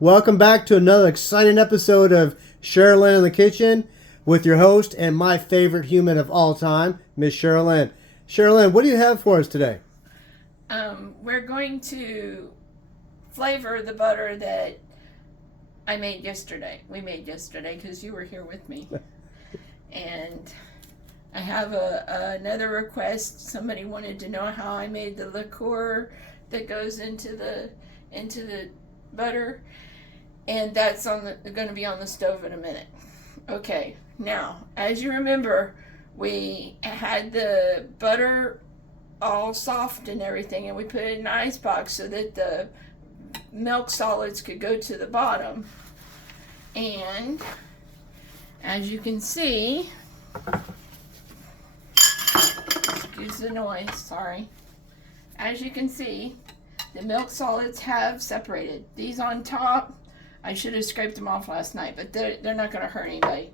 Welcome back to another exciting episode of Cheryl in the Kitchen with your host and my favorite human of all time, Miss Cheryl. Cheryl, what do you have for us today? We're going to flavor the butter that I made yesterday. We made yesterday because you were here with me. And I have another request. Somebody wanted to know how I made the liqueur that goes into the butter, and that's going to be on the stove in a minute. Okay, now as you remember, we had the butter all soft and everything, and we put it in an ice box so that the milk solids could go to the bottom. And as you can see, excuse the noise, sorry. As you can see, the milk solids have separated. These on top, I should have scraped them off last night, but they're not going to hurt anybody.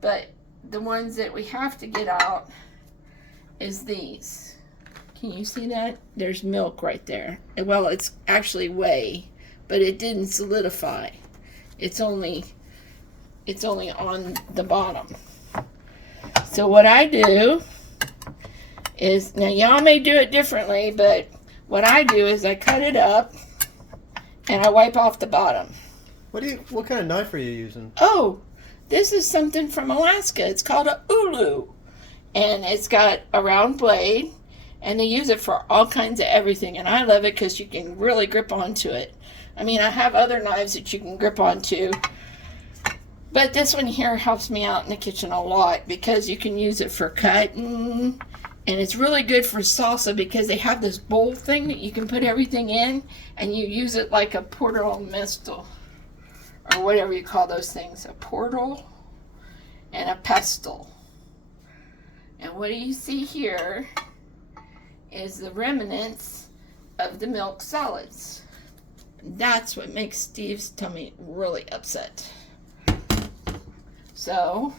But the ones that we have to get out is these. Can you see that? There's milk right there. Well, it's actually whey, but it didn't solidify. It's only on the bottom. So what I do is, now y'all may do it differently, but what I do is I cut it up and I wipe off the bottom. What kind of knife are you using? Oh, this is something from Alaska. It's called a ulu. And it's got a round blade, and they use it for all kinds of everything. And I love it because you can really grip onto it. I mean, I have other knives that you can grip onto, but this one here helps me out in the kitchen a lot because you can use it for cutting. And it's really good for salsa because they have this bowl thing that you can put everything in, and you use it like a portal mestel, or whatever you call those things, a portal and a pestle. And what you see here is the remnants of the milk solids. That's what makes Steve's tummy really upset. So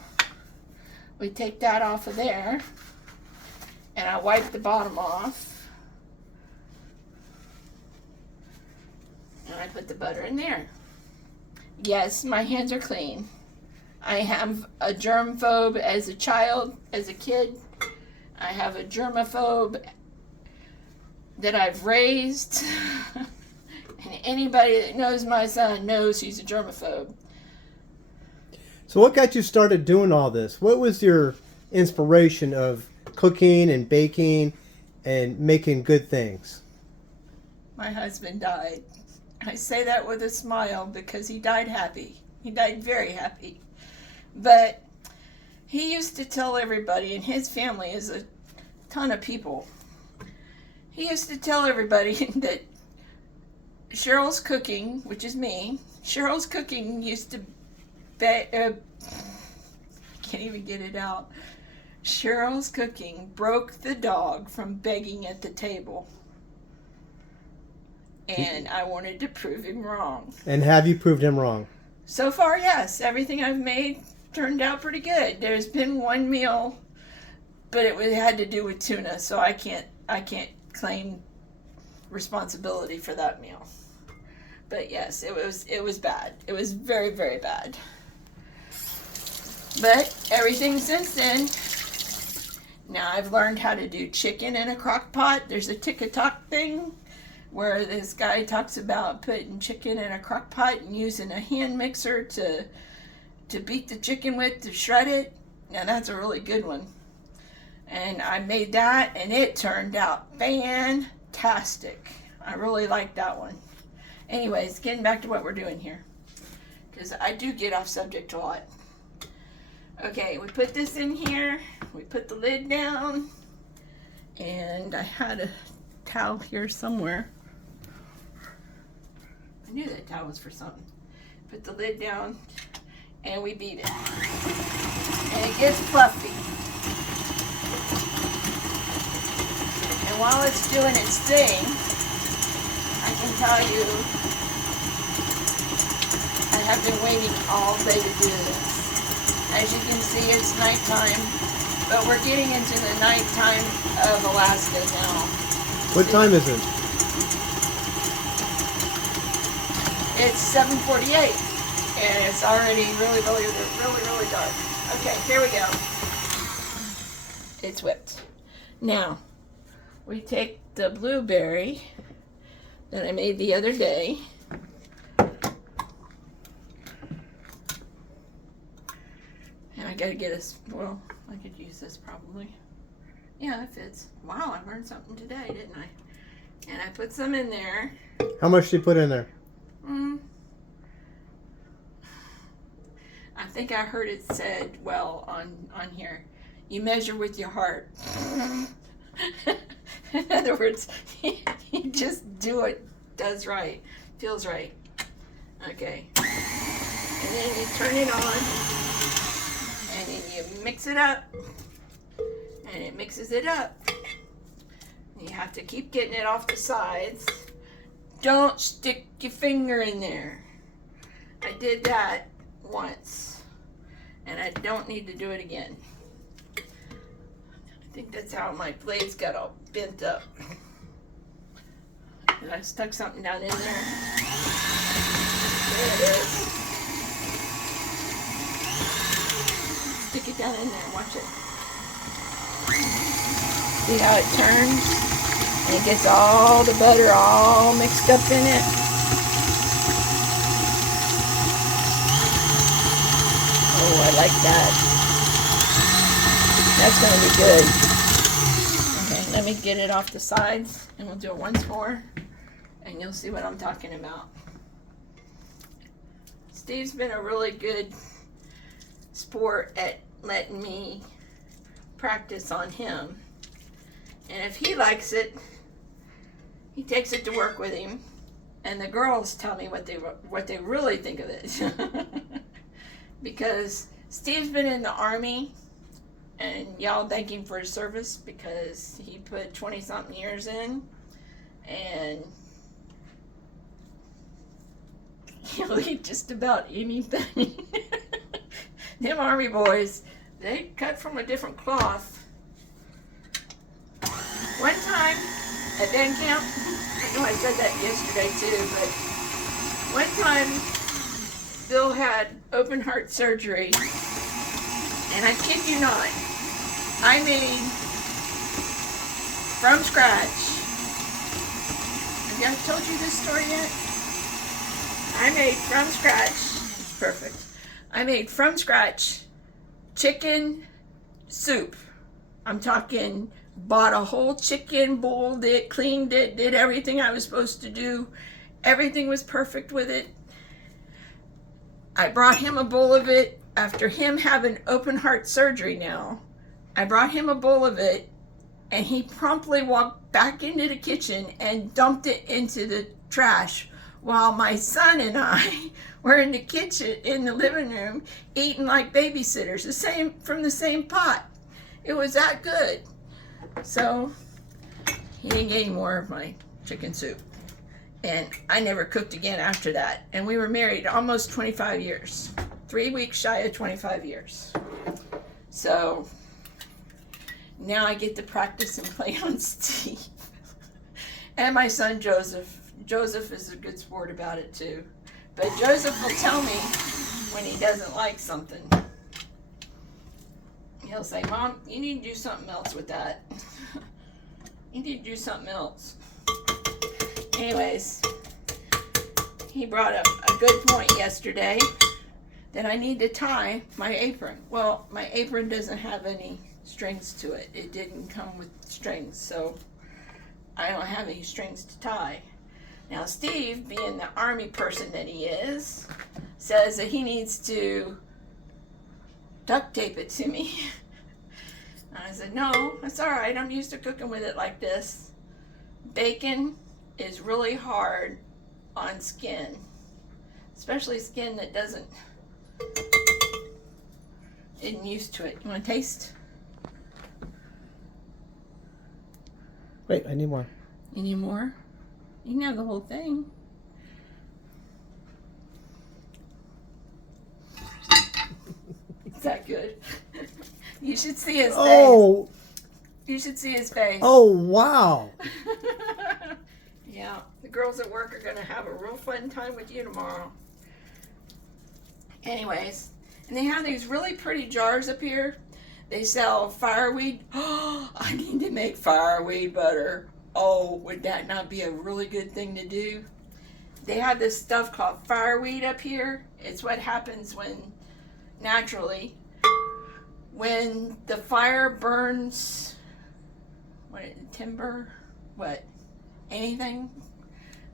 we take that off of there. And I wipe the bottom off. And I put the butter in there. Yes, my hands are clean. I have a germphobe as a child, as a kid. I have a germaphobe that I've raised. And anybody that knows my son knows he's a germaphobe. So what got you started doing all this? What was your inspiration of cooking and baking and making good things? My husband died. I say that with a smile because he died happy. He died very happy. But he used to tell everybody, and his family is a ton of people. He used to tell everybody that Cheryl's cooking, which is me, Cheryl's cooking used to I can't even get it out. Cheryl's cooking broke the dog from begging at the table. And I wanted to prove him wrong. And have you proved him wrong? So far, yes. Everything I've made turned out pretty good. There's been one meal, but it had to do with tuna, so I can't claim responsibility for that meal. But yes, it was bad. It was very, very bad. But everything since then. Now I've learned how to do chicken in a crock pot. There's a TikTok thing where this guy talks about putting chicken in a crock pot and using a hand mixer to beat the chicken with to shred it. Now that's a really good one. And I made that and it turned out fantastic. I really like that one. Anyways, getting back to what we're doing here, because I do get off subject a lot. Okay, we put this in here, we put the lid down, and I had a towel here somewhere. I knew that towel was for something. Put the lid down, and we beat it. And it gets fluffy. And while it's doing its thing, I can tell you, I have been waiting all day to do this. As you can see, it's nighttime, but we're getting into the nighttime of Alaska now. What time is it? It's 7:48, and it's already really dark. Okay, here we go. It's whipped. Now, we take the blueberry that I made the other day. And I gotta get us, well, I could use this probably. Yeah, it fits. Wow, I learned something today, didn't I? And I put some in there. How much did you put in there? I think I heard it said, well, on here, you measure with your heart. In other words, you just do what does right, feels right. Okay. And then you turn it on, and then you mix it up, and it mixes it up. You have to keep getting it off the sides. Don't stick your finger in there. I did that once, and I don't need to do it again. I think that's how my blades got all bent up. And I stuck something down in there. There it is. Stick it down in there, watch it. See how it turns? And it gets all the butter all mixed up in it. Oh, I like that. That's going to be good. Okay, let me get it off the sides, and we'll do it once more, and you'll see what I'm talking about. Steve's been a really good sport at letting me practice on him. And if he likes it, he takes it to work with him, and the girls tell me what they really think of it. Because Steve's been in the Army, and y'all thank him for his service because he put 20-something years in, and he'll eat just about anything. Them Army boys, they cut from a different cloth. One time at band camp, I know I said that yesterday too, but one time Bill had open heart surgery, and I kid you not, I made from scratch. Have I told you this story yet? I made from scratch, perfect. I made from scratch chicken soup. I'm talking bought a whole chicken, boiled it, cleaned it, did everything I was supposed to do. Everything was perfect with it. I brought him a bowl of it after him having open heart surgery now. I brought him a bowl of it, and he promptly walked back into the kitchen and dumped it into the trash while my son and I were in the kitchen, in the living room, eating like babysitters, from the same pot. It was that good. So he didn't get any more of my chicken soup. And I never cooked again after that. And we were married almost 25 years. 3 weeks shy of 25 years. So now I get to practice and play on Steve. And my son Joseph. Joseph is a good sport about it too. But Joseph will tell me when he doesn't like something. He'll say, Mom, you need to do something else with that. You need to do something else. Anyways, he brought up a good point yesterday that I need to tie my apron. Well, my apron doesn't have any strings to it. It didn't come with strings, so I don't have any strings to tie. Now, Steve, being the Army person that he is, says that he needs to duct tape it to me. And I said, no, that's all right. I'm used to cooking with it like this. Bacon is really hard on skin, especially skin that isn't used to it. You want to taste? Wait, I need more. You need more? You can have the whole thing. Is that good? You should see his face. Oh. You should see his face. Oh, wow. Yeah, The girls at work are going to have a real fun time with you tomorrow. Anyways, and they have these really pretty jars up here. They sell fireweed. Oh, I need to make fireweed butter. Oh, would that not be a really good thing to do? They have this stuff called fireweed up here. It's what happens when, naturally, when the fire burns, timber, anything,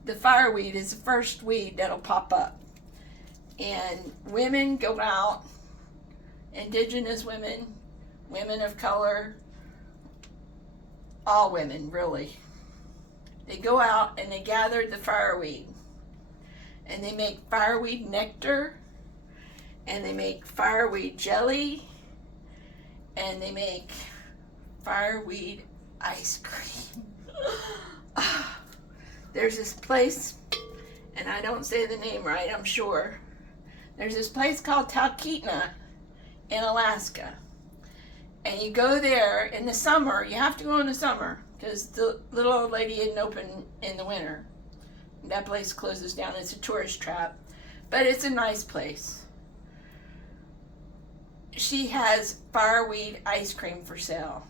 the fireweed is the first weed that'll pop up. And women go out, indigenous women, women of color, all women really, they go out and they gather the fireweed. And they make fireweed nectar, and they make fireweed jelly, and they make fireweed ice cream. There's this place, and I don't say the name right, I'm sure. There's this place called Talkeetna in Alaska. And you go there in the summer. You have to go in the summer because the little old lady isn't open in the winter. That place closes down. It's a tourist trap, but it's a nice place. She has fireweed ice cream for sale,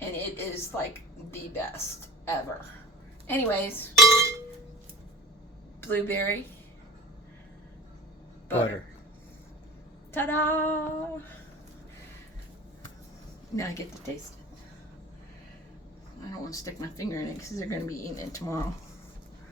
and it is like the best ever. Anyways, blueberry butter. Ta-da! Now I get to taste it. I don't want to stick my finger in it because they're going to be eating it tomorrow.